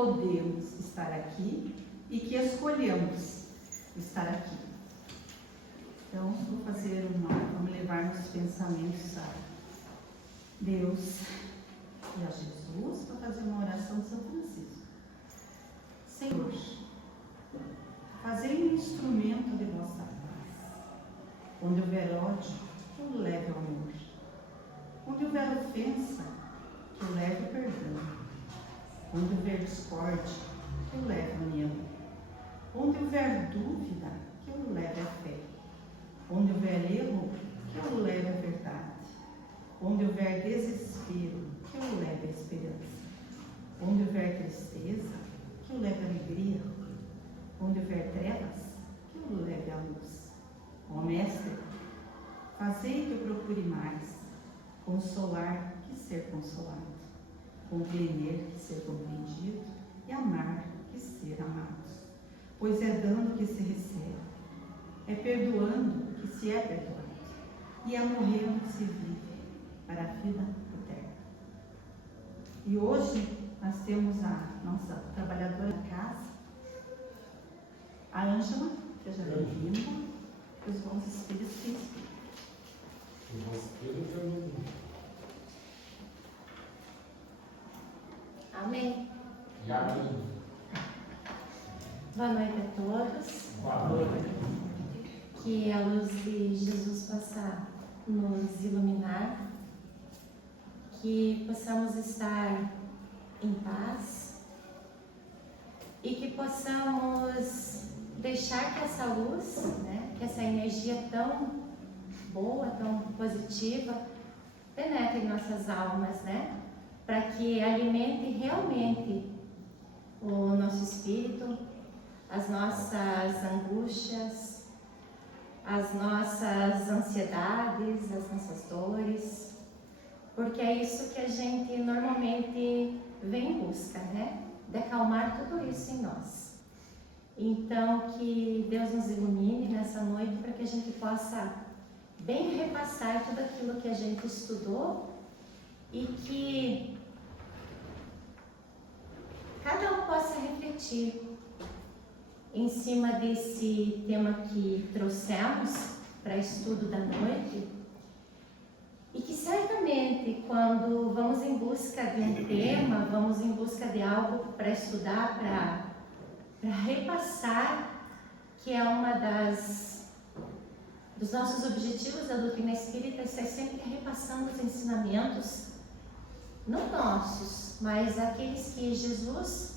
podemos estar aqui e que escolhemos estar aqui. Então, vamos levar nossos pensamentos a Deus e a Jesus para fazer uma oração de São Francisco. Senhor, fazei um instrumento de vossa paz. Onde houver ódio, que eu leve o amor. Onde houver ofensa, que eu leve o perdão. Onde houver discórdia, que eu leve a união. Onde houver dúvida, que eu leve a fé. Onde houver erro, que eu leve a verdade. Onde houver desespero, que eu leve a esperança. Onde houver tristeza, que eu leve a alegria. Onde houver trevas, que eu leve a luz. Ó Mestre, fazei que eu procure mais consolar que ser consolado, compreender que ser compreendido e amar que ser amado. Pois é dando que se recebe, é perdoando que se é perdoado, e é morrendo que se vive para a vida eterna. E hoje nós temos a nossa trabalhadora da casa, a Ângela, que já é vinda, que os bons espíritos que inspiram. Amém. E amém. Boa noite a todos. Boa noite. Que a luz de Jesus possa nos iluminar, que possamos estar em paz e que possamos deixar que essa luz, que essa energia tão boa, tão positiva, penetre em nossas almas, para que alimente realmente o nosso espírito, as nossas angústias, as nossas ansiedades, as nossas dores, porque é isso que a gente normalmente vem em busca, de acalmar tudo isso em nós. Então, que Deus nos ilumine nessa noite para que a gente possa bem repassar tudo aquilo que a gente estudou e que cada um possa refletir em cima desse tema que trouxemos para estudo da noite, e que certamente quando vamos em busca de um tema, vamos em busca de algo para estudar, para repassar, que é uma dos nossos objetivos da doutrina espírita, é ser sempre repassando os ensinamentos, não nossos, mas aqueles que Jesus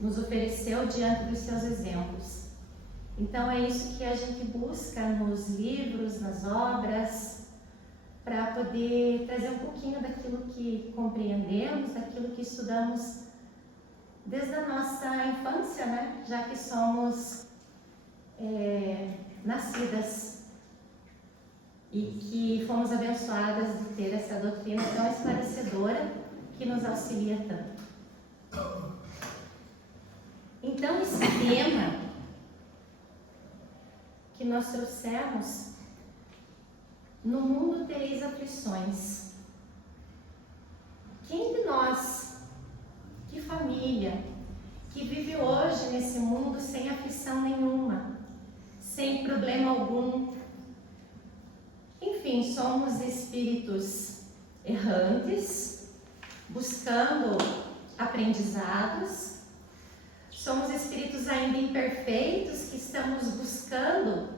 nos ofereceu diante dos seus exemplos. Então é isso que a gente busca nos livros, nas obras, para poder trazer um pouquinho daquilo que compreendemos, daquilo que estudamos desde a nossa infância, já que somos nascidas e que fomos abençoadas de ter essa doutrina tão esclarecedora que nos auxilia tanto. Então, esse tema que nós trouxemos, no mundo tereis aflições. Quem de nós, que família, que vive hoje nesse mundo sem aflição nenhuma, sem problema algum? Enfim, somos espíritos errantes, buscando aprendizados. Somos espíritos ainda imperfeitos que estamos buscando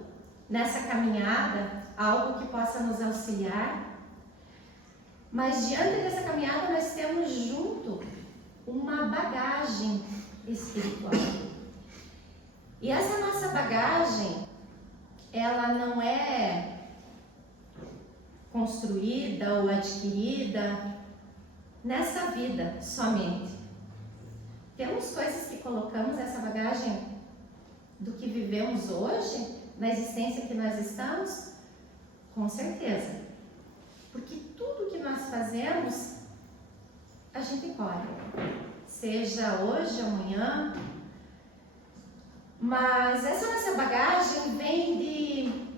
nessa caminhada algo que possa nos auxiliar. Mas diante dessa caminhada nós temos junto uma bagagem espiritual. E essa nossa bagagem, ela não é construída ou adquirida nessa vida somente. Temos coisas que colocamos essa bagagem do que vivemos hoje, na existência que nós estamos, com certeza. Porque tudo que nós fazemos, a gente colhe. Seja hoje, amanhã. Mas essa nossa bagagem vem de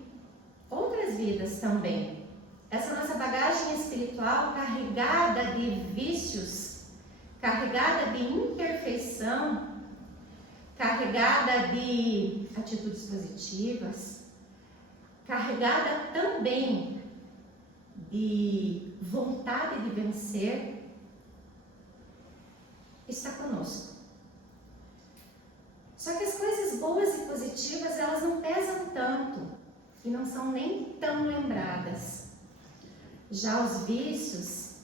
outras vidas também. Essa nossa bagagem espiritual carregada de vícios, carregada de imperfeição, carregada de atitudes positivas, carregada também de vontade de vencer, está conosco. Só que as coisas boas e positivas, elas não pesam tanto e não são nem tão lembradas. Já os vícios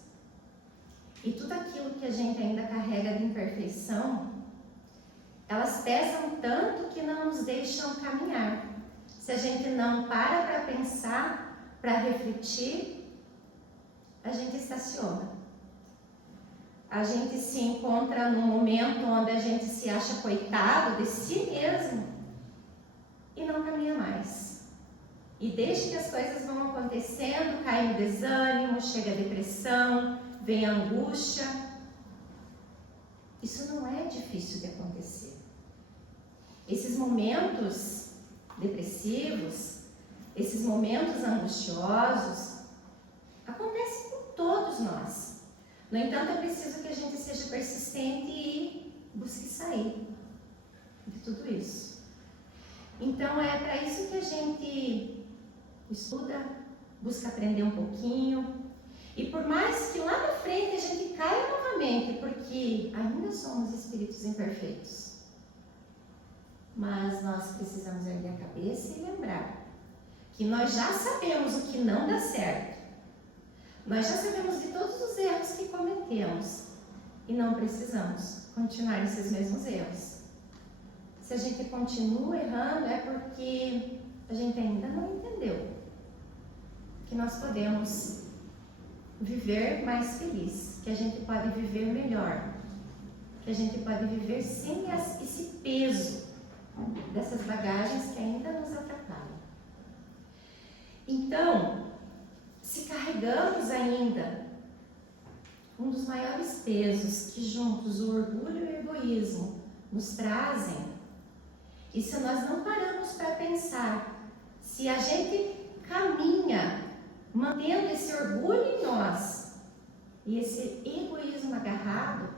e tudo aquilo que a gente ainda carrega de imperfeição, elas pesam tanto que não nos deixam caminhar. Se a gente não para pensar, para refletir, a gente estaciona. A gente se encontra num momento onde a gente se acha coitado de si mesmo e não caminha mais. E desde que as coisas vão acontecendo, cai no desânimo, chega a depressão, vem a angústia. Isso não é difícil de acontecer. Esses momentos depressivos, esses momentos angustiosos, acontecem com todos nós. No entanto, é preciso que a gente seja persistente e busque sair de tudo isso. Então, é para isso que a gente estuda, busca aprender um pouquinho. E por mais que lá na frente a gente caia novamente, porque ainda somos espíritos imperfeitos, mas nós precisamos erguer a cabeça e lembrar que nós já sabemos o que não dá certo. Nós já sabemos de todos os erros que cometemos e não precisamos continuar nesses mesmos erros. Se a gente continua errando é porque a gente ainda não entendeu que nós podemos viver mais feliz, que a gente pode viver melhor, que a gente pode viver sem esse peso dessas bagagens que ainda nos atrapalham. Então, se carregamos ainda um dos maiores pesos que juntos o orgulho e o egoísmo nos trazem, e se nós não paramos para pensar, se a gente caminha mantendo esse orgulho em nós e esse egoísmo agarrado,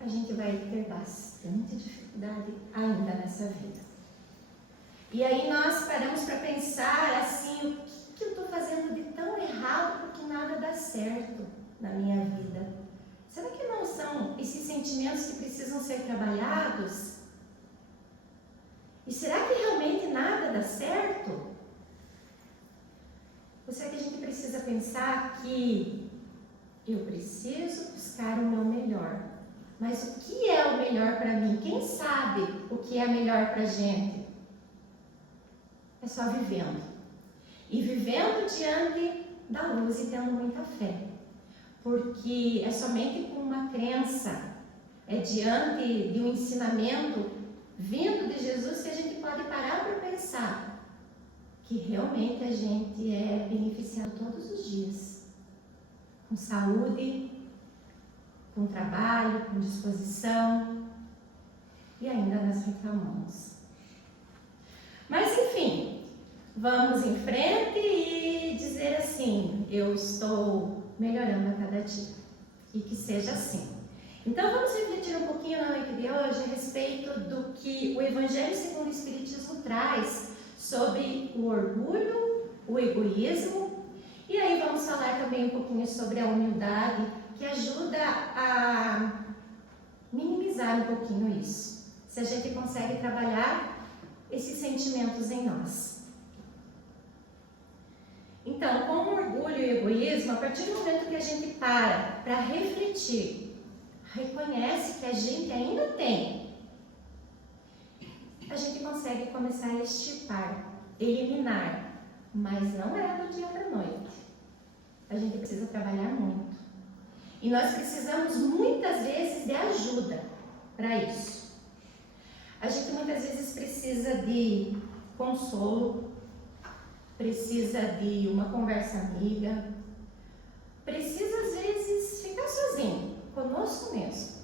a gente vai ter bastante dificuldade ainda nessa vida. E aí nós paramos para pensar assim, o que eu estou fazendo de tão errado porque nada dá certo na minha vida? Será que não são esses sentimentos que precisam ser trabalhados? E será que realmente nada dá certo? Ou será que a gente precisa pensar que eu preciso buscar o meu melhor? Mas o que é o melhor para mim? Quem sabe o que é melhor para a gente? É só vivendo. E vivendo diante da luz e tendo muita fé. Porque é somente com uma crença, é diante de um ensinamento vindo de Jesus que a gente pode parar para pensar que realmente a gente é beneficiado todos os dias. Com saúde, com trabalho, com disposição, e ainda nós reclamamos. Mas enfim, vamos em frente e dizer assim, eu estou melhorando a cada dia, e que seja assim. Então vamos refletir um pouquinho na noite de hoje a respeito do que o Evangelho segundo o Espiritismo traz sobre o orgulho, o egoísmo, e aí vamos falar também um pouquinho sobre a humildade, que ajuda a minimizar um pouquinho isso, se a gente consegue trabalhar esses sentimentos em nós. Então, com o orgulho e o egoísmo, a partir do momento que a gente para refletir, reconhece que a gente ainda tem, a gente consegue começar a extirpar, eliminar, mas não é do dia para a noite. A gente precisa trabalhar muito. E nós precisamos muitas vezes de ajuda para isso. A gente muitas vezes precisa de consolo, precisa de uma conversa amiga, precisa às vezes ficar sozinho, conosco mesmo.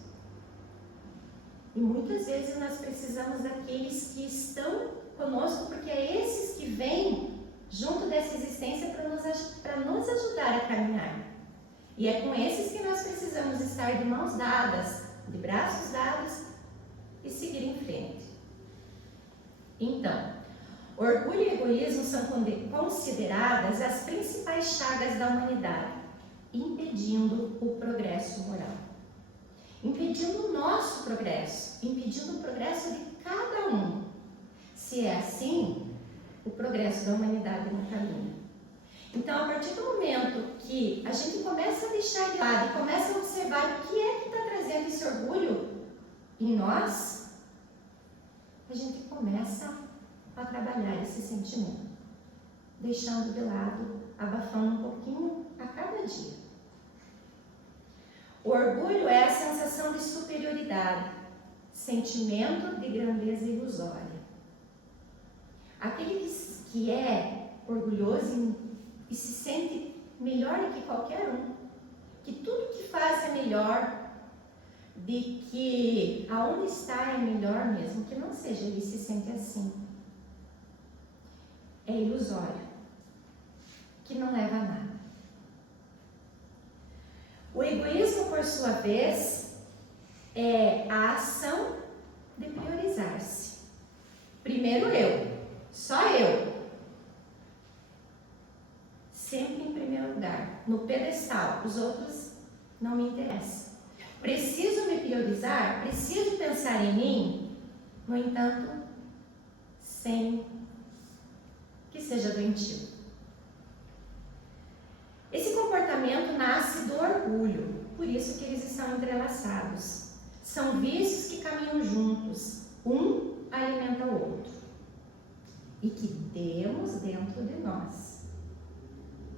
E muitas vezes nós precisamos daqueles que estão conosco, porque é esses que vêm junto dessa existência para nos ajudar a caminhar. E é com esses que nós precisamos estar de mãos dadas, de braços dados e seguir em frente. Então, orgulho e egoísmo são consideradas as principais chagas da humanidade, impedindo o progresso moral, impedindo o nosso progresso, impedindo o progresso de cada um. Se é assim, o progresso da humanidade não caminha. Então, a partir do momento que a gente começa a deixar de lado e começa a observar o que é que está trazendo esse orgulho em nós, a gente começa a trabalhar esse sentimento, deixando de lado, abafando um pouquinho a cada dia. O orgulho é a sensação de superioridade, sentimento de grandeza ilusória. Aquele que é orgulhoso e se sente melhor do que qualquer um, que tudo que faz é melhor, de que aonde está é melhor mesmo, que não seja, ele se sente assim. É ilusório, que não leva a nada. O egoísmo, por sua vez, é a ação de priorizar-se. Primeiro eu, só eu. Sempre em primeiro lugar, no pedestal, os outros não me interessam. Preciso me priorizar, preciso pensar em mim, no entanto, sem que seja doentio. Esse comportamento nasce do orgulho, por isso que eles estão entrelaçados. São vícios que caminham juntos, um alimenta o outro, e que temos dentro de nós.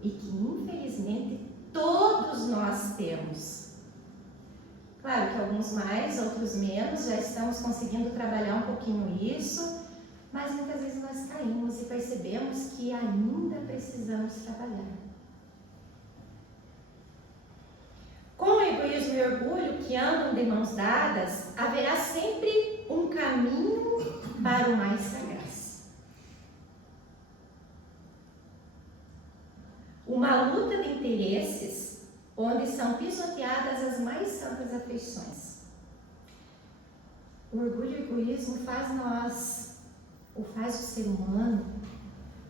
E que infelizmente todos nós temos. Claro que alguns mais, outros menos, já estamos conseguindo trabalhar um pouquinho isso, mas muitas vezes nós caímos e percebemos que ainda precisamos trabalhar. Com o egoísmo e o orgulho que andam de mãos dadas, haverá sempre um caminho para o mais sagaz. Uma luta de interesses onde são pisoteadas as mais santas afeições. O orgulho e o egoísmo faz o ser humano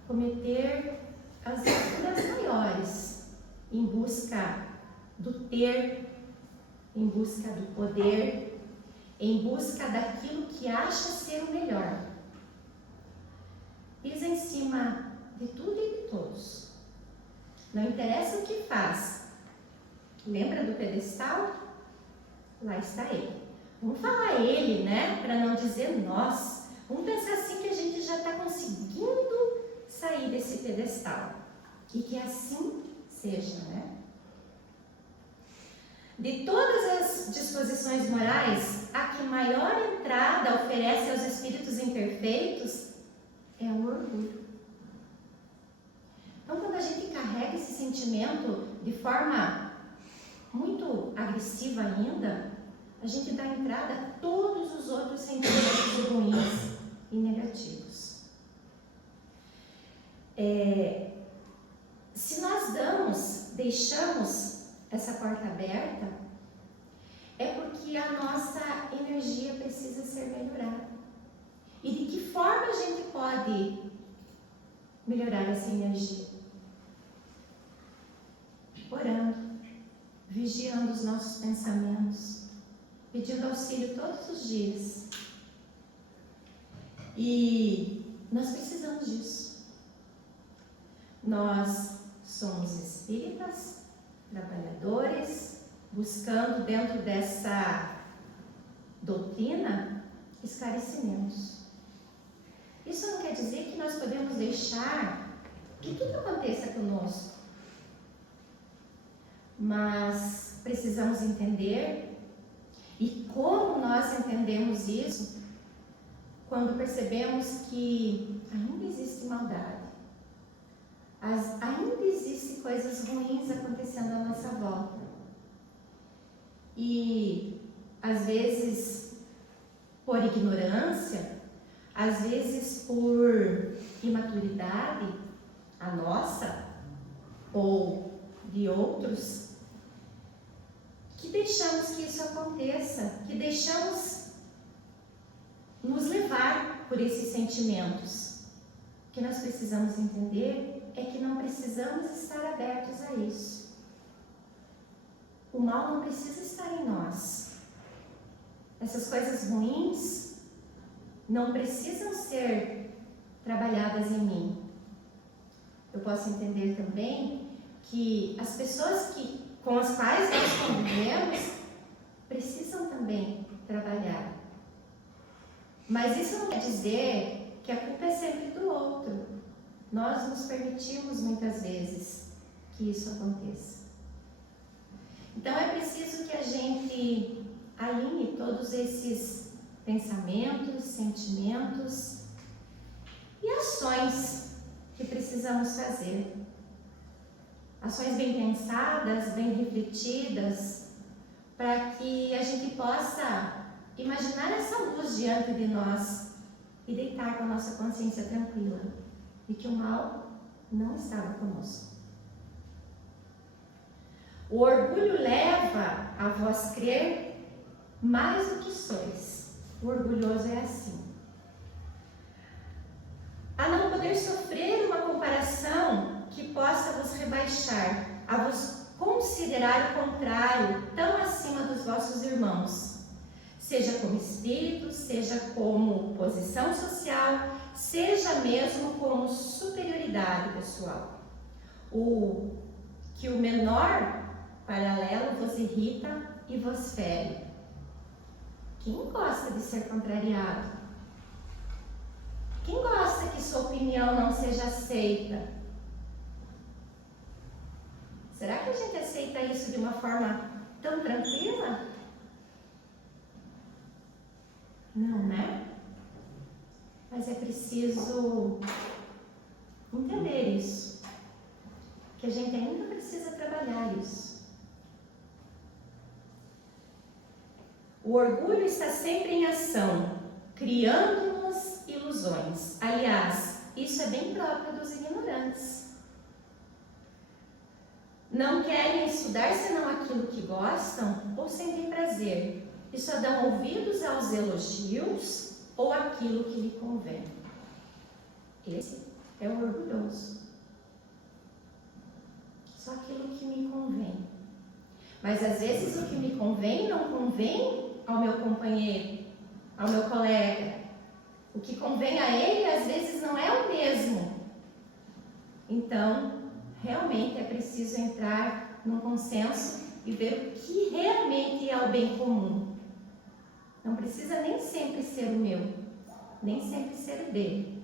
cometer as loucuras maiores em busca do ter, em busca do poder, em busca daquilo que acha ser o melhor. Pisa em cima de tudo e de todos. Não interessa o que faz. Lembra do pedestal? Lá está ele. Vamos falar ele, né? Para não dizer nós. Vamos pensar assim que a gente já está conseguindo sair desse pedestal. E que assim seja, né? De todas as disposições morais, a que maior entrada oferece aos espíritos imperfeitos é o orgulho. Então, quando a gente carrega esse sentimento de forma muito agressiva ainda, a gente dá entrada a todos os outros sentimentos ruins e negativos. Se nós deixamos essa porta aberta, é porque a nossa energia precisa ser melhorada. E de que forma a gente pode melhorar essa energia? Orando, vigiando os nossos pensamentos, pedindo auxílio todos os dias. E nós precisamos disso. Nós somos espíritas, trabalhadores, buscando dentro dessa doutrina esclarecimentos. Isso não quer dizer que nós podemos deixar que tudo aconteça conosco. Mas precisamos entender, e como nós entendemos isso, quando percebemos que ainda existe maldade, ainda existem coisas ruins acontecendo à nossa volta. E às vezes por ignorância, às vezes por imaturidade, a nossa ou de outros, que deixamos que isso aconteça, que deixamos nos levar por esses sentimentos. O que nós precisamos entender é que não precisamos estar abertos a isso. O mal não precisa estar em nós. Essas coisas ruins não precisam ser trabalhadas em mim. Eu posso entender também que as pessoas com as quais nós convivemos precisam também trabalhar. Mas isso não quer dizer que a culpa é sempre do outro. Nós nos permitimos muitas vezes que isso aconteça. Então é preciso que a gente alinhe todos esses pensamentos, sentimentos e ações que precisamos fazer. Ações bem pensadas, bem refletidas, para que a gente possa imaginar essa luz diante de nós e deitar com a nossa consciência tranquila de que o mal não estava conosco. O orgulho leva a vós crer mais do que sois. O orgulhoso é assim. A não poder sofrer uma comparação que possa vos rebaixar, a vos considerar o contrário, tão acima dos vossos irmãos, seja como espírito, seja como posição social, seja mesmo como superioridade pessoal. Que o menor paralelo vos irrita e vos fere. Quem gosta de ser contrariado? Quem gosta que sua opinião não seja aceita? Será que a gente aceita isso de uma forma tão tranquila? Não, né? Mas é preciso entender isso. Que a gente ainda precisa trabalhar isso. O orgulho está sempre em ação, criando-nos ilusões. Aliás, isso é bem próprio dos ignorantes. Não querem estudar senão aquilo que gostam ou sentem prazer, e só dão ouvidos aos elogios ou aquilo que lhe convém. Esse é o orgulhoso. Só aquilo que me convém. Mas às vezes o que me convém não convém ao meu companheiro, ao meu colega. O que convém a ele às vezes não é o mesmo. Então, realmente é preciso entrar num consenso e ver o que realmente é o bem comum. Não precisa nem sempre ser o meu, nem sempre ser o dele.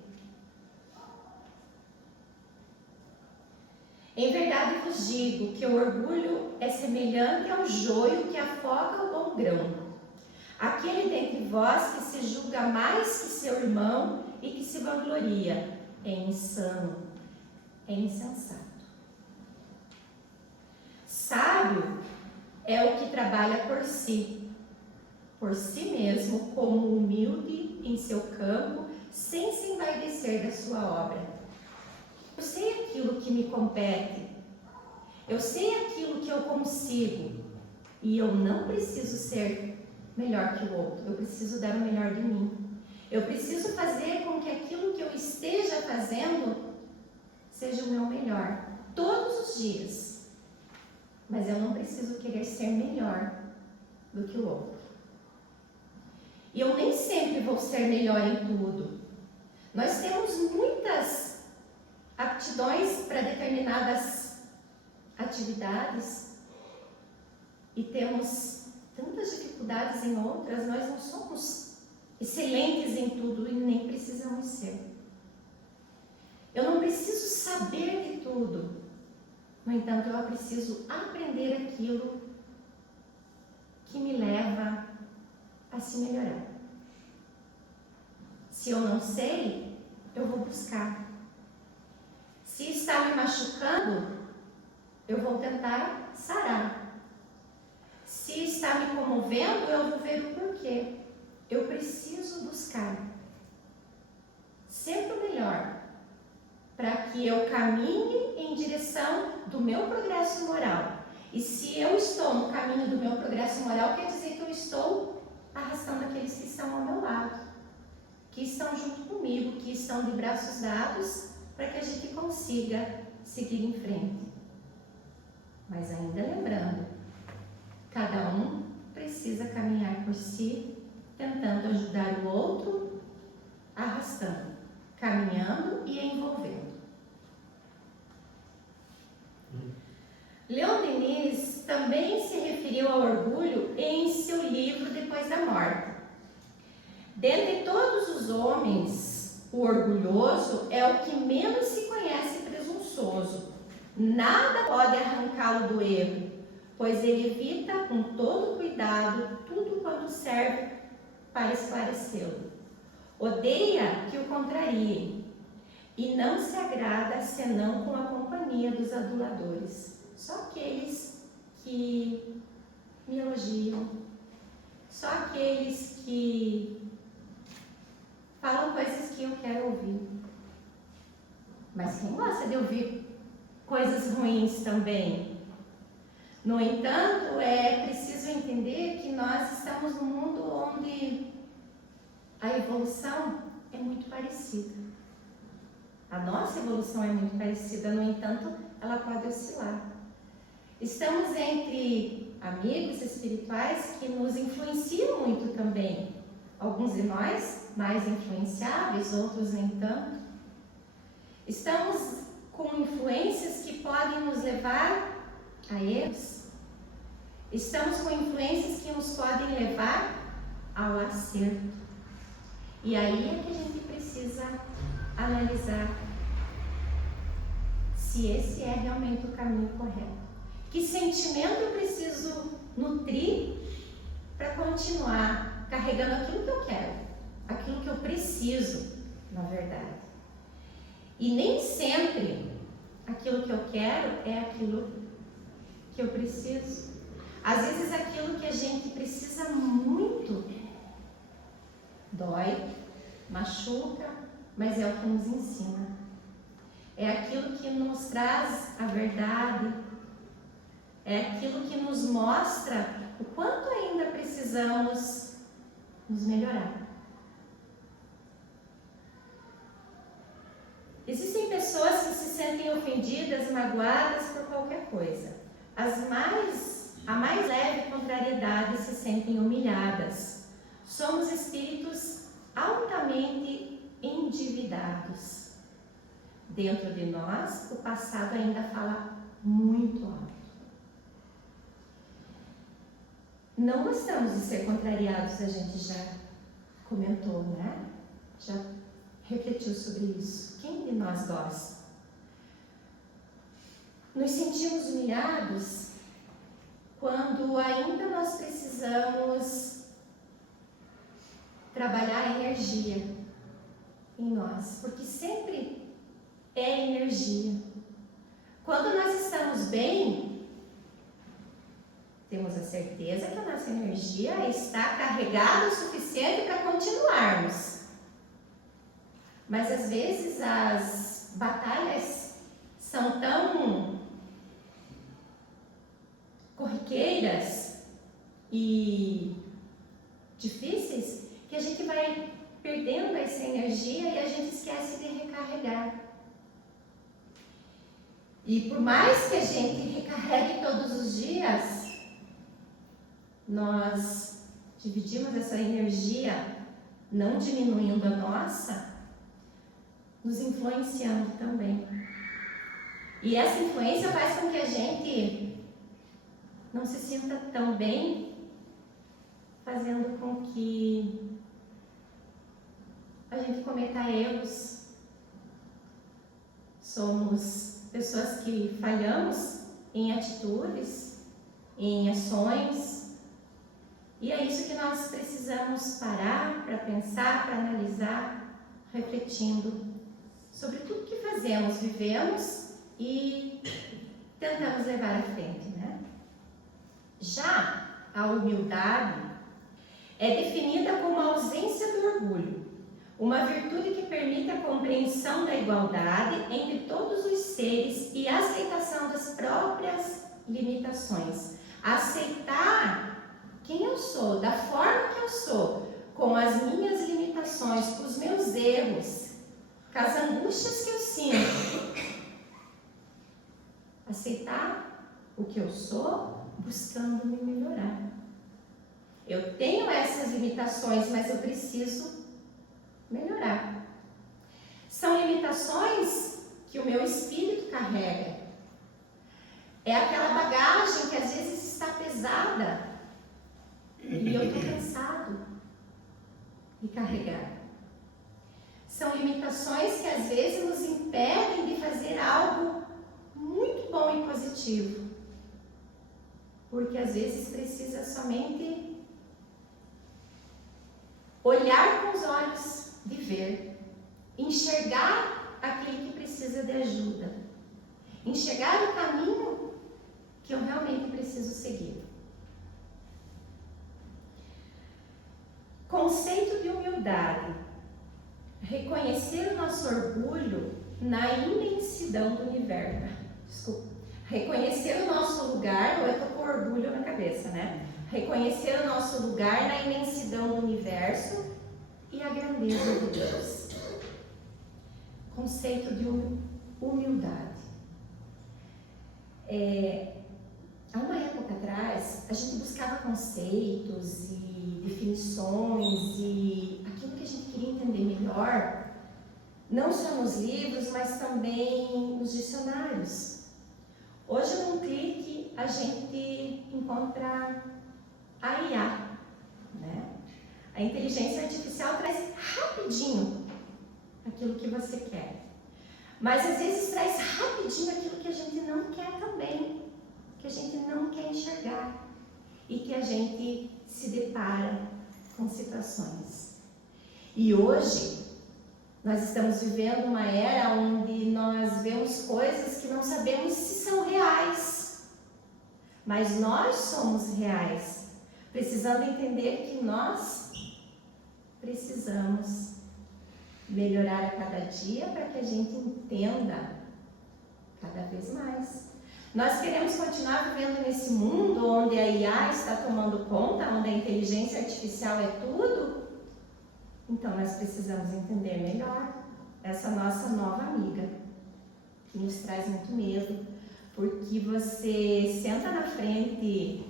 Em verdade vos digo que o orgulho é semelhante ao joio que afoga o bom grão. Aquele dentre vós que se julga mais que seu irmão e que se vangloria é insano, é insensato. Sábio é o que trabalha por si mesmo, como humilde em seu campo, sem se envaidecer da sua obra. Eu sei aquilo que me compete, eu sei aquilo que eu consigo, e eu não preciso ser melhor que o outro, eu preciso dar o melhor de mim. Eu preciso fazer com que aquilo que eu esteja fazendo seja o meu melhor, todos os dias. Mas eu não preciso querer ser melhor do que o outro. E eu nem sempre vou ser melhor em tudo. Nós temos muitas aptidões para determinadas atividades e temos tantas dificuldades em outras. Nós não somos excelentes em tudo e nem precisamos ser. Eu não preciso saber de tudo. No entanto, eu preciso aprender aquilo que me leva a se melhorar. Se eu não sei, eu vou buscar. Se está me machucando, eu vou tentar sarar. Se está me comovendo, eu vou ver o porquê. Eu preciso buscar sempre o melhor, para que eu caminhe em direção do meu progresso moral E se eu estou no caminho do meu progresso moral, quer dizer que eu estou arrastando aqueles que estão ao meu lado, que estão junto comigo, que estão de braços dados, para que a gente consiga seguir em frente. Mas ainda lembrando, cada um precisa caminhar por si, tentando ajudar o outro, arrastando, caminhando e envolvendo. Leon Denis também se referiu ao orgulho em seu livro Depois da Morte. Dentre todos os homens, o orgulhoso é o que menos se conhece presunçoso. Nada pode arrancá-lo do erro, pois ele evita com todo cuidado tudo quanto serve para esclarecê-lo. Odeia que o contrariem e não se agrada senão com a companhia dos aduladores. Só aqueles que me elogiam, só aqueles que falam coisas que eu quero ouvir. Mas quem gosta de ouvir coisas ruins também? No entanto, é preciso entender que nós estamos num mundo onde a evolução é muito parecida. A nossa evolução é muito parecida, no entanto, ela pode oscilar. Estamos entre amigos espirituais que nos influenciam muito também. Alguns de nós mais influenciáveis, outros nem tanto. Estamos com influências que podem nos levar a erros. Estamos com influências que nos podem levar ao acerto. E aí é que a gente precisa analisar se esse é realmente o caminho correto. Que sentimento eu preciso nutrir para continuar carregando aquilo que eu quero, aquilo que eu preciso, na verdade. E nem sempre aquilo que eu quero é aquilo que eu preciso. Às vezes aquilo que a gente precisa muito dói, machuca, mas é o que nos ensina. É aquilo que nos traz a verdade, é aquilo que nos mostra o quanto ainda precisamos nos melhorar. Existem pessoas que se sentem ofendidas, magoadas por qualquer coisa. A mais leve contrariedade se sentem humilhadas. Somos espíritos altamente endividados. Dentro de nós, o passado ainda fala muito alto. Não gostamos de ser contrariados, a gente já comentou, né? Já refletiu sobre isso. Quem de nós gosta? Nos sentimos humilhados quando ainda nós precisamos trabalhar a energia em nós, porque sempre é energia. Quando nós estamos bem, temos a certeza que a nossa energia está carregada o suficiente para continuarmos. Mas às vezes as batalhas são tão corriqueiras e difíceis que a gente vai perdendo essa energia e a gente esquece de recarregar. E por mais que a gente recarregue todos os dias, nós dividimos essa energia, não diminuindo a nossa, nos influenciando também. E essa influência faz com que a gente não se sinta tão bem, fazendo com que a gente cometa erros. Somos pessoas que falhamos em atitudes, em ações, e é isso que nós precisamos parar para pensar, para analisar, refletindo sobre tudo que fazemos, vivemos e tentamos levar à frente, né? Já a humildade é definida como a ausência do orgulho, uma virtude que permite a compreensão da igualdade entre todos os seres e a aceitação das próprias limitações. Aceitar quem eu sou, da forma que eu sou, com as minhas limitações, com os meus erros, com as angústias que eu sinto. Aceitar o que eu sou, buscando me melhorar. Eu tenho essas limitações, mas eu preciso melhorar. São limitações que o meu espírito carrega. É aquela bagagem que às vezes está pesada e eu estou cansado de carregar. São limitações que às vezes nos impedem de fazer algo muito bom e positivo. Porque às vezes precisa somente olhar com os olhos de ver, enxergar aquele que precisa de ajuda, enxergar o caminho que eu realmente preciso seguir. Conceito de humildade: reconhecer o nosso orgulho na imensidão do universo. Reconhecer o nosso lugar, ou eu estou com orgulho na cabeça, né? Reconhecer o nosso lugar na imensidão do universo e a grandeza de Deus. Conceito de humildade. Há uma época atrás, a gente buscava conceitos e definições e aquilo que a gente queria entender melhor, não só nos livros, mas também nos dicionários. Hoje, num clique, a gente encontra a IA, né? A inteligência artificial traz rapidinho aquilo que você quer, mas às vezes traz rapidinho aquilo que a gente não quer também, que a gente não quer enxergar e que a gente se depara com situações. E hoje nós estamos vivendo uma era onde nós vemos coisas que não sabemos se são reais, mas nós somos reais, precisando entender que nós precisamos melhorar a cada dia para que a gente entenda cada vez mais. Nós queremos continuar vivendo nesse mundo onde a IA está tomando conta, onde a inteligência artificial é tudo. Então nós precisamos entender melhor essa nossa nova amiga, que nos traz muito medo, porque você senta na frente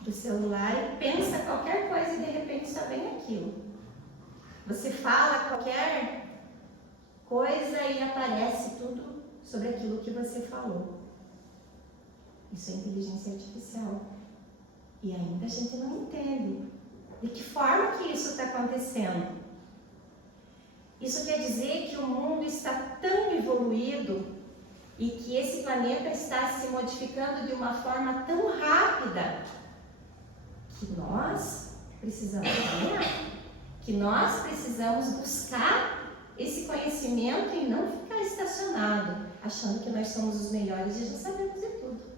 do celular e pensa qualquer coisa e de repente só vem aquilo. Você fala qualquer coisa e aparece tudo sobre aquilo que você falou. Isso é inteligência artificial. E ainda a gente não entende de que forma que isso está acontecendo. Isso quer dizer que o mundo está tão evoluído e que esse planeta está se modificando de uma forma tão rápida que nós precisamos ganhar, que nós precisamos buscar esse conhecimento e não ficar estacionado, achando que nós somos os melhores e já sabemos de tudo.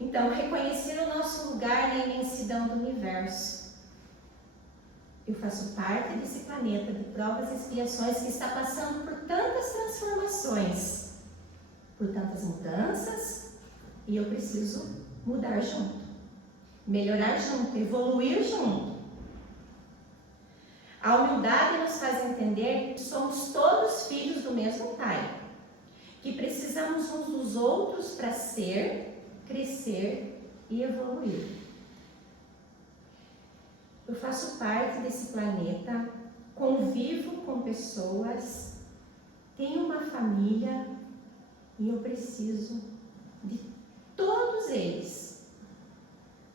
Então, reconhecer o nosso lugar na imensidão do universo. Eu faço parte desse planeta de provas e expiações que está passando por tantas transformações, por tantas mudanças, e eu preciso mudar junto, melhorar junto, evoluir junto. A humildade nos faz entender que somos todos filhos do mesmo Pai, que precisamos uns dos outros para ser, crescer e evoluir. Eu faço parte desse planeta, convivo com pessoas, tenho uma família e eu preciso de todos eles.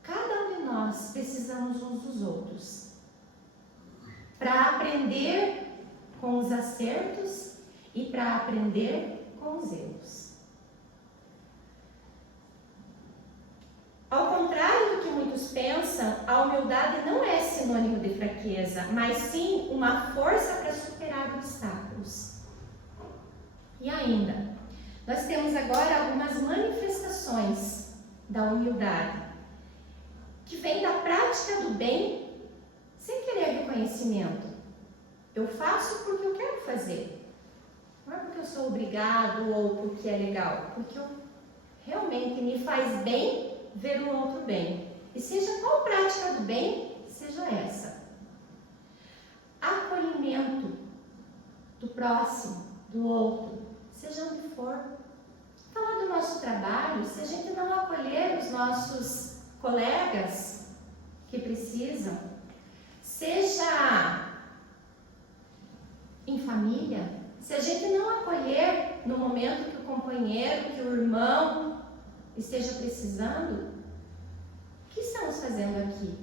Cada um de nós precisamos uns dos outros para aprender com os acertos e para aprender com os erros. Ao contrário do que muitos pensam, a humildade não é sinônimo de fraqueza, mas sim uma força para superar obstáculos. E ainda, nós temos agora algumas manifestações da humildade, que vem da prática do bem, sem querer reconhecimento. Eu faço porque eu quero fazer, não é porque eu sou obrigado ou porque é legal, porque eu realmente me faz bem ver o outro bem. E seja qual prática do bem, seja essa. Acolhimento do próximo, do outro, seja onde for. Falar do nosso trabalho, se a gente não acolher os nossos colegas que precisam, seja em família, se a gente não acolher no momento que o companheiro, que o irmão esteja precisando, o que estamos fazendo aqui?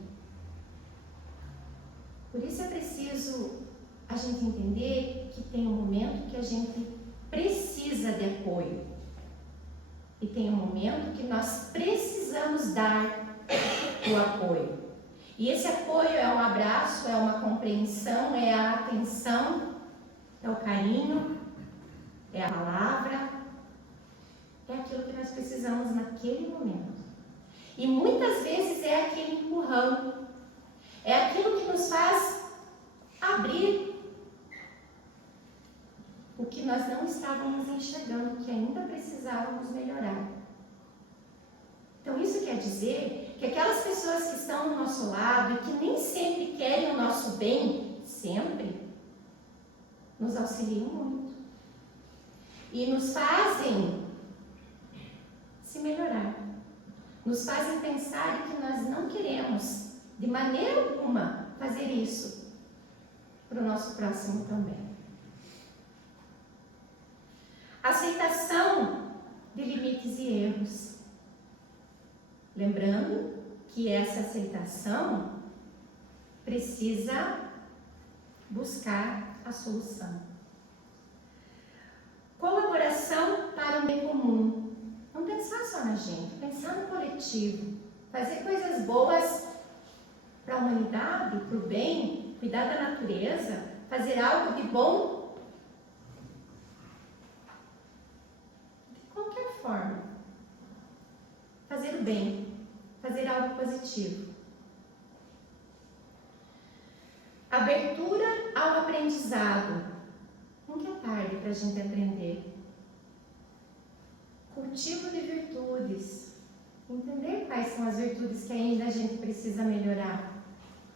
Por isso é preciso a gente entender que tem um momento que a gente precisa de apoio. E tem um momento que nós precisamos dar o apoio. E esse apoio é um abraço, é uma compreensão, é a atenção, é o carinho, é a palavra, é aquilo que nós precisamos naquele momento. E muitas vezes é aquele empurrão, é aquilo que nos faz abrir o que nós não estávamos enxergando, que ainda precisávamos melhorar. Então isso quer dizer que aquelas pessoas que estão do nosso lado e que nem sempre querem o nosso bem, sempre, nos auxiliam muito. E nos fazem se melhorar. Nos fazem pensar que nós não queremos, de maneira alguma, fazer isso para o nosso próximo também. Aceitação de limites e erros. Lembrando que essa aceitação precisa buscar a solução. Colaboração para o bem comum. Não pensar só na gente, pensar no coletivo. Fazer coisas boas para a humanidade, para o bem, cuidar da natureza, fazer algo de bom. Forma. Fazer o bem, fazer algo positivo. Abertura ao aprendizado. Nunca é tarde para a gente aprender. Cultivo de virtudes. Entender quais são as virtudes que ainda a gente precisa melhorar.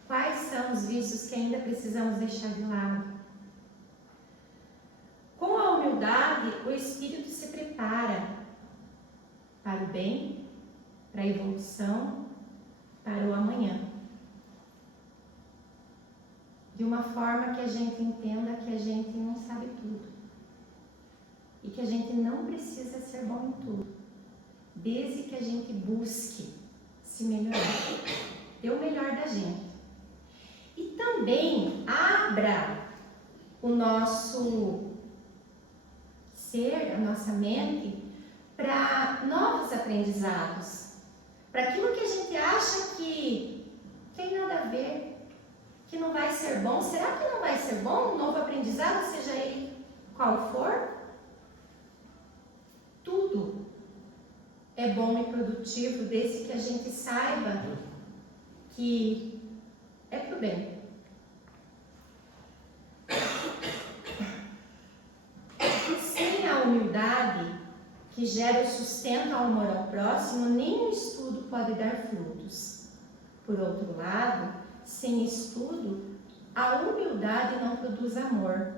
Quais são os vícios que ainda precisamos deixar de lado. Com a humildade, o espírito se prepara para o bem, para a evolução, para o amanhã. De uma forma que a gente entenda que a gente não sabe tudo. E que a gente não precisa ser bom em tudo. Desde que a gente busque se melhorar. Dê o melhor da gente. E também abra o nosso ser, a nossa mente, para novos aprendizados, para aquilo que a gente acha que tem nada a ver, que não vai ser bom. Será que não vai ser bom um novo aprendizado, seja ele qual for? Tudo é bom e produtivo desde que a gente saiba que é pro bem. Sem a humildade que gera o sustento ao amor ao próximo, nenhum estudo pode dar frutos. Por outro lado, sem estudo, a humildade não produz amor,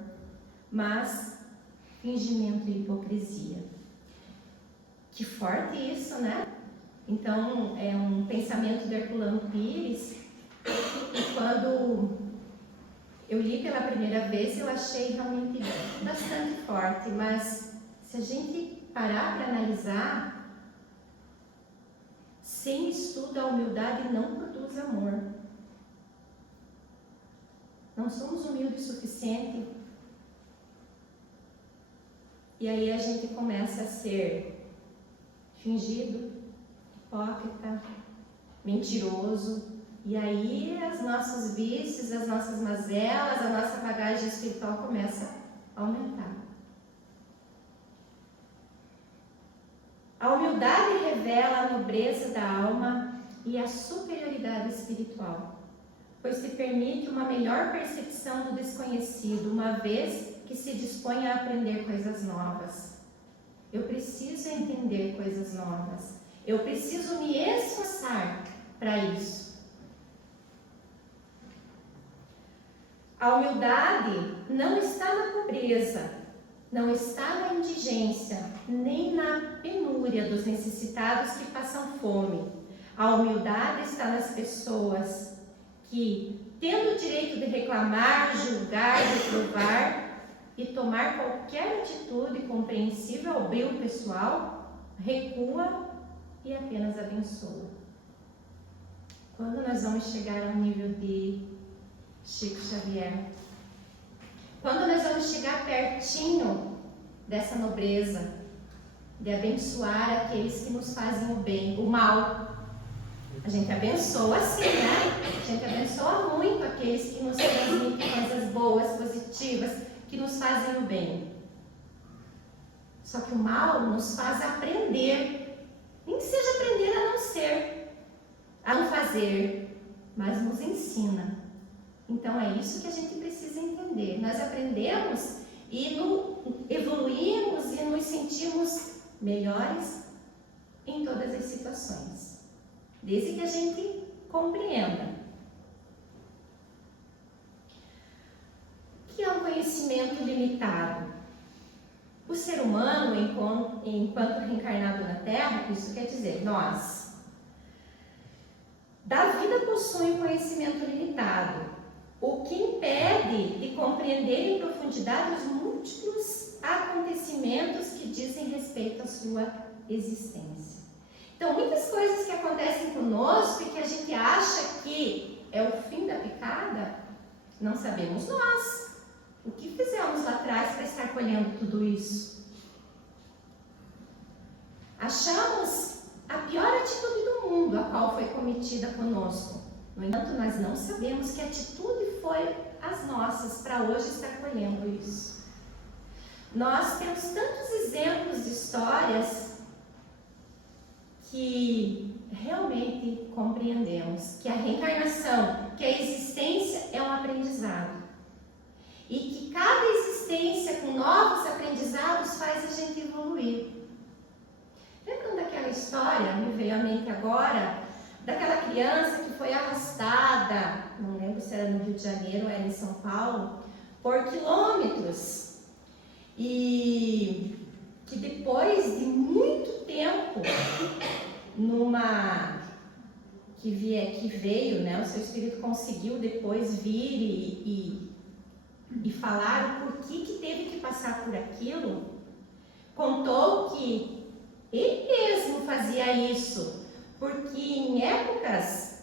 mas fingimento e hipocrisia. Que forte isso, né? Então, é um pensamento de Herculano Pires, e quando eu li pela primeira vez, eu achei realmente bastante forte, mas se a gente parar para analisar, sem estudo a humildade não produz amor. Não somos humildes o suficiente. E aí a gente começa a ser fingido, hipócrita, mentiroso. E aí os nossos vícios, as nossas mazelas, a nossa bagagem espiritual começa a aumentar. A humildade revela a nobreza da alma e a superioridade espiritual, pois te permite uma melhor percepção do desconhecido, uma vez que se dispõe a aprender coisas novas. Eu preciso entender coisas novas. Eu preciso me esforçar para isso. A humildade não está na pobreza, não está na indigência, nem na penúria dos necessitados que passam fome. A humildade está nas pessoas que, tendo o direito de reclamar, julgar, reprovar e tomar qualquer atitude compreensível ao bem pessoal, recua e apenas abençoa. Quando nós vamos chegar ao nível de Chico Xavier? Quando nós vamos chegar pertinho dessa nobreza, de abençoar aqueles que nos fazem o bem, o mal? A gente abençoa sim, né? A gente abençoa muito aqueles que nos transmitem coisas boas, positivas, que nos fazem o bem. Só que o mal nos faz aprender, nem que seja aprender a não ser, a não fazer, mas nos ensina. Então é isso que a gente precisa entender. Nós aprendemos e evoluímos e nos sentimos melhores em todas as situações, desde que a gente compreenda. O que é um conhecimento limitado? O ser humano, enquanto reencarnado na Terra, isso quer dizer, nós, da vida possui um conhecimento limitado, o que impede de compreender em profundidade os múltiplos acontecimentos que dizem respeito à sua existência. Então, muitas coisas que acontecem conosco e que a gente acha que é o fim da picada, não sabemos nós. O que fizemos lá atrás para estar colhendo tudo isso? Achamos a pior atitude do mundo, a qual foi cometida conosco. No entanto, nós não sabemos que atitude foi as nossas para hoje estar colhendo isso. Nós temos tantos exemplos de histórias que realmente compreendemos que a reencarnação, que a existência é um aprendizado. E que cada existência com novos aprendizados faz a gente evoluir. Lembram daquela história, me veio à mente agora, daquela criança que foi arrastada, não lembro se era no Rio de Janeiro ou era em São Paulo, por quilômetros. E que depois de muito tempo, que veio, né, o seu espírito conseguiu depois vir e falar o porquê que teve que passar por aquilo, contou que ele mesmo fazia isso, porque em épocas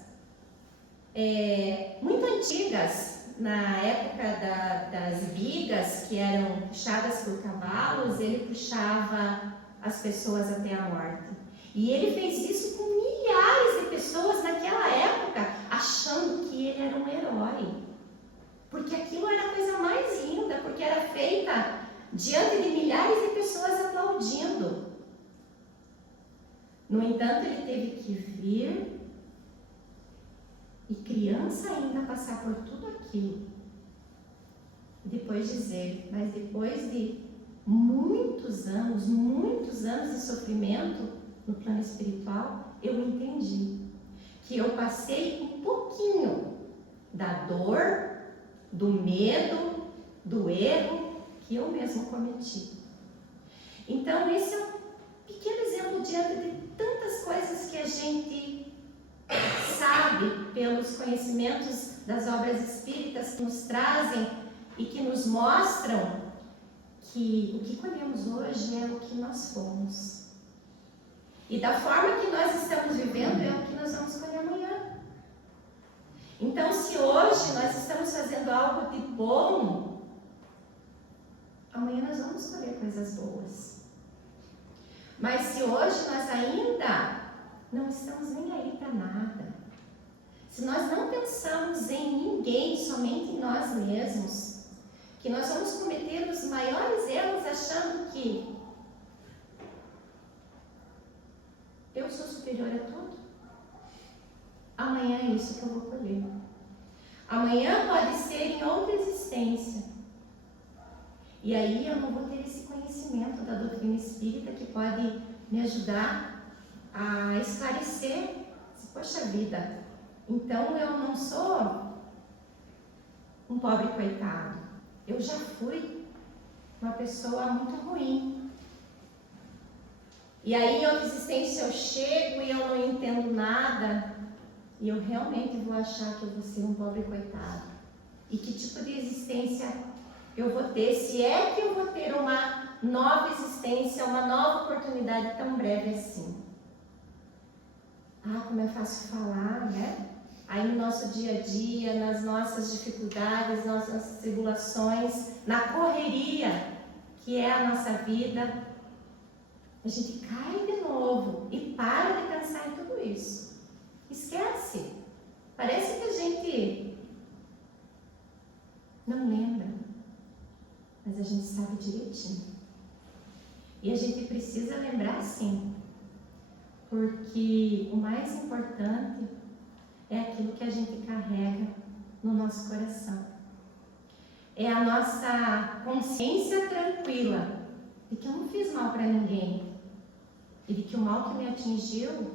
muito antigas, na época das bigas que eram puxadas por cavalos, ele puxava as pessoas até a morte. E ele fez isso com milhares de pessoas naquela época, achando que ele era um herói. Porque aquilo era a coisa mais linda, porque era feita diante de milhares de pessoas aplaudindo. No entanto, ele teve que vir e criança ainda passar por tudo aquilo. Depois dizer, mas depois de muitos anos de sofrimento no plano espiritual, eu entendi que eu passei um pouquinho da dor, do medo, do erro que eu mesmo cometi. Então, esse é um pequeno exemplo diante de tantas coisas que a gente sabe pelos conhecimentos das obras espíritas que nos trazem e que nos mostram que o que colhemos hoje é o que nós fomos. E da forma que nós estamos vivendo é o que nós vamos colher amanhã. Então, se hoje nós estamos fazendo algo de bom, amanhã nós vamos colher coisas boas. Mas se hoje nós ainda não estamos nem aí para nada, se nós não pensamos em ninguém, somente em nós mesmos, que nós vamos cometer os maiores erros achando que eu sou superior a tudo, amanhã é isso que eu vou colher. Amanhã pode ser em outra existência. E aí eu não vou ter esse conhecimento da doutrina espírita que pode me ajudar a esclarecer. Poxa vida, então eu não sou um pobre coitado. Eu já fui uma pessoa muito ruim. E aí em outra existência eu chego e eu não entendo nada. E eu realmente vou achar que eu vou ser um pobre coitado. E que tipo de existência eu vou ter? Se é que eu vou ter uma nova existência, uma nova oportunidade tão breve assim. Ah, como é fácil falar, né? Aí no nosso dia a dia, nas nossas dificuldades, nas nossas tribulações, na correria que é a nossa vida, a gente cai de novo e para de pensar em tudo isso. Esquece. Parece que a gente não lembra, mas a gente sabe direitinho. E a gente precisa lembrar sim, porque o mais importante é aquilo que a gente carrega no nosso coração. É a nossa consciência tranquila de que eu não fiz mal para ninguém e de que o mal que me atingiu,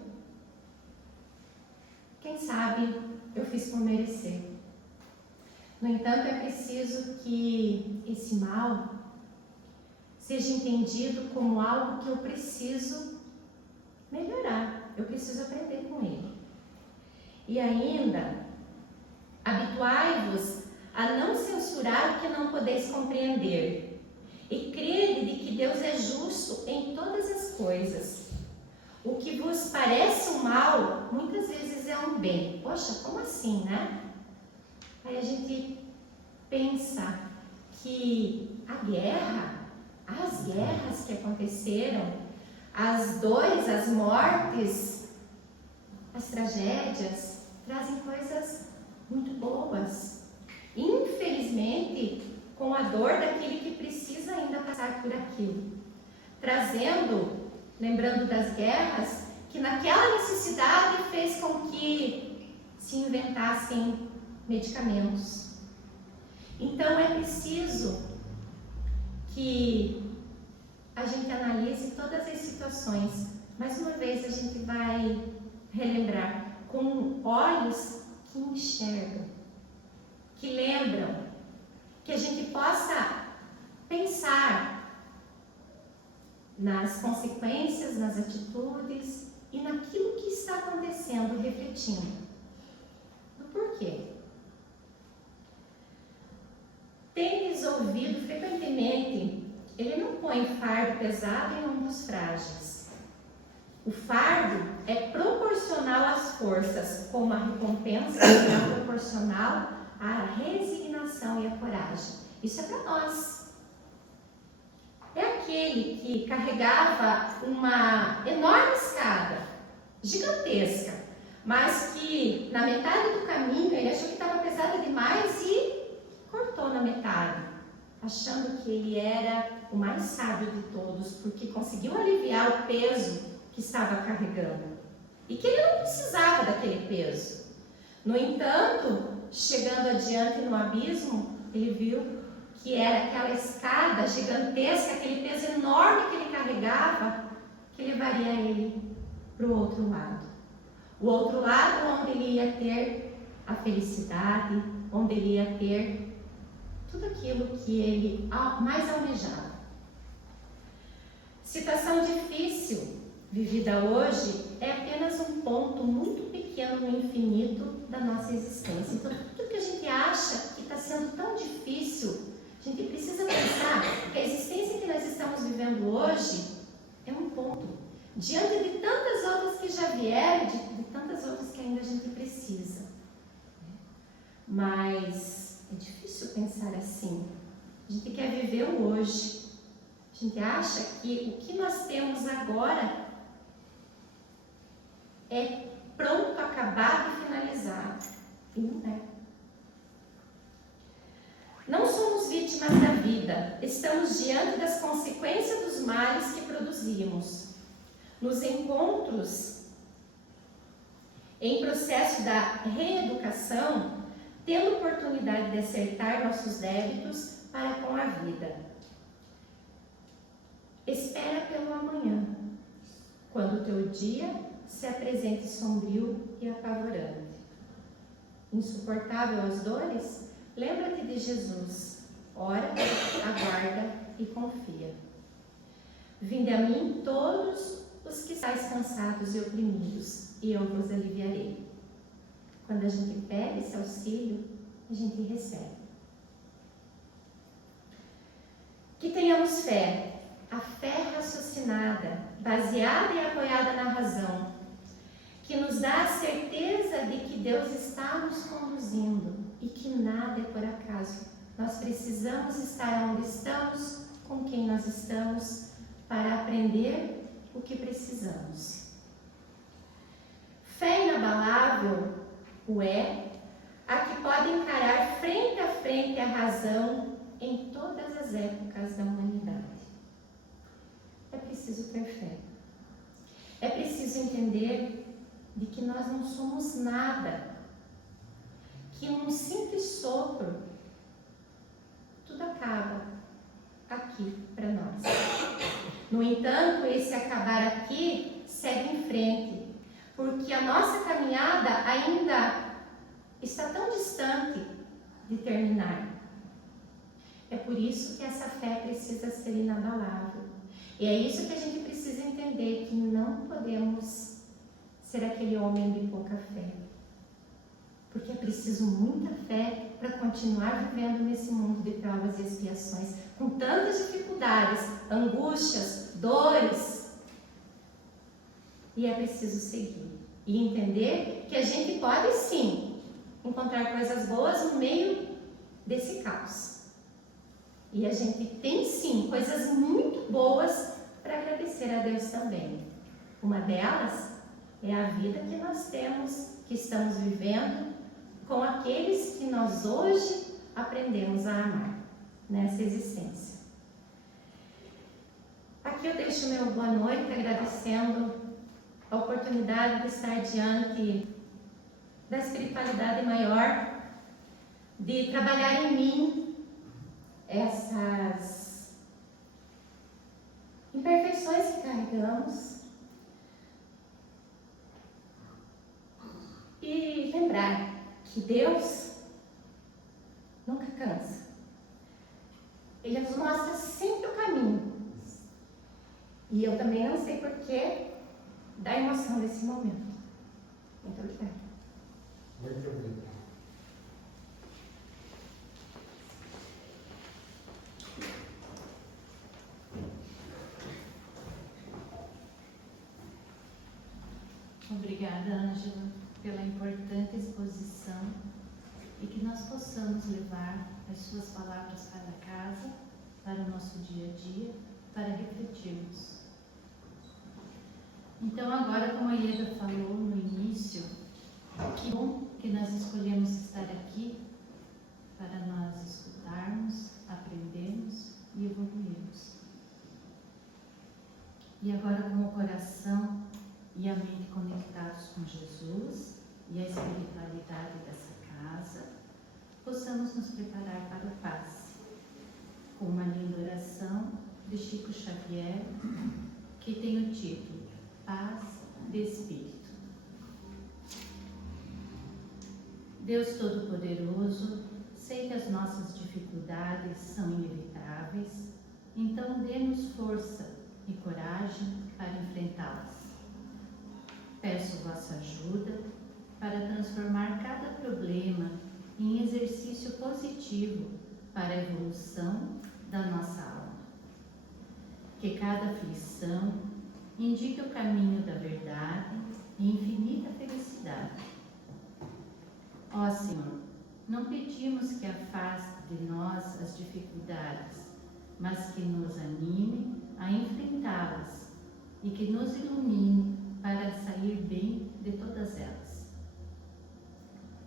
quem sabe eu fiz por merecer. No entanto, é preciso que esse mal seja entendido como algo que eu preciso melhorar, eu preciso aprender com ele. E ainda, habituai-vos a não censurar o que não podeis compreender, e crede de que Deus é justo em todas as coisas. O que vos parece um mal, muitas vezes é um bem. Poxa, como assim, né? Aí a gente pensa que a guerra, as guerras que aconteceram, as dores, as mortes, as tragédias, trazem coisas muito boas. Infelizmente, com a dor daquele que precisa ainda passar por aquilo. Trazendo, lembrando das guerras, que naquela necessidade fez com que se inventassem medicamentos. Então é preciso que a gente analise todas as situações. Mais uma vez a gente vai relembrar com olhos que enxergam, que lembram, que a gente possa pensar nas consequências, nas atitudes e naquilo que está acontecendo, refletindo. Do porquê? Tendes ouvido frequentemente, ele não põe fardo pesado em ombros frágeis. O fardo é proporcional às forças, como a recompensa é proporcional à resignação e à coragem. Isso é para nós. É aquele que carregava uma enorme escada, gigantesca, mas que na metade do caminho ele achou que estava pesada demais e cortou na metade, achando que ele era o mais sábio de todos, porque conseguiu aliviar o peso que estava carregando e que ele não precisava daquele peso. No entanto, chegando adiante no abismo, ele viu que era aquela escada gigantesca, aquele peso enorme que ele carregava, que levaria ele para o outro lado. O outro lado onde ele ia ter a felicidade, onde ele ia ter tudo aquilo que ele mais almejava. Situação difícil vivida hoje é apenas um ponto muito pequeno no infinito da nossa existência. Então, tudo que a gente acha que está sendo tão difícil, a gente precisa pensar que a existência que nós estamos vivendo hoje é um ponto, diante de tantas outras que já vieram, de tantas outras que ainda a gente precisa. Mas é difícil pensar assim. A gente quer viver o hoje. A gente acha que o que nós temos agora é pronto, acabado e finalizado. E não é. Não somos vítimas da vida, estamos diante das consequências dos males que produzimos. Nos encontros, em processo da reeducação, tendo oportunidade de acertar nossos débitos para com a vida. Espera pelo amanhã, quando o teu dia se apresente sombrio e apavorante. Insuportável as dores? Lembra-te de Jesus. Ora, aguarda e confia. Vinde a mim todos os que estáis cansados e oprimidos, e eu vos aliviarei. Quando a gente pede esse auxílio, a gente recebe. Que tenhamos fé, a fé raciocinada, baseada e apoiada na razão, que nos dá a certeza de que Deus está nos conduzindo e que nada é por acaso. Nós precisamos estar onde estamos, com quem nós estamos, para aprender o que precisamos. Fé inabalável a que pode encarar frente a frente a razão em todas as épocas da humanidade. É preciso ter fé. É preciso entender de que nós não somos nada, que num simples sopro tudo acaba aqui para nós. No entanto, esse acabar aqui segue em frente, porque a nossa caminhada ainda está tão distante de terminar. É por isso que essa fé precisa ser inabalável. E é isso que a gente precisa entender, que não podemos ser aquele homem de pouca fé. Porque é preciso muita fé para continuar vivendo nesse mundo de provas e expiações, com tantas dificuldades, angústias, dores. E é preciso seguir e entender que a gente pode sim encontrar coisas boas no meio desse caos. E a gente tem sim coisas muito boas para agradecer a Deus também. Uma delas é a vida que nós temos, que estamos vivendo com aqueles que nós hoje aprendemos a amar nessa existência. Aqui eu deixo meu boa noite agradecendo a oportunidade de estar diante da espiritualidade maior, de trabalhar em mim essas imperfeições que carregamos e lembrar que Deus nunca cansa. Ele nos mostra sempre o caminho. E eu também não sei porquê da emoção desse momento. Muito obrigada. Muito obrigado. Obrigada, Ângela, pela importante exposição e que nós possamos levar as suas palavras para casa, para o nosso dia a dia, para refletirmos. Então, agora, como a Ieda falou no início, que bom que nós escolhemos estar aqui para nós escutarmos, aprendermos e evoluirmos. E agora, com o coração e a mente conectados com Jesus e a espiritualidade dessa casa, possamos nos preparar para o passe, com uma linda oração de Chico Xavier, que tem o título Paz de Espírito. Deus Todo-Poderoso, sei que as nossas dificuldades são inevitáveis, então dê-nos força e coragem para enfrentá-las. Peço vossa ajuda para transformar cada problema em exercício positivo para a evolução da nossa alma. Que cada aflição indique o caminho da verdade e infinita felicidade. Ó Senhor, não pedimos que afaste de nós as dificuldades, mas que nos anime a enfrentá-las e que nos ilumine para sair bem de todas elas.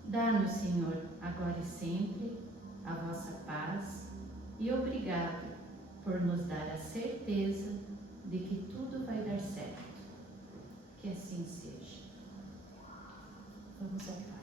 Dá-nos, Senhor, agora e sempre, a vossa paz e obrigado por nos dar a certeza de que tudo vai dar certo. Que assim seja. Vamos orar.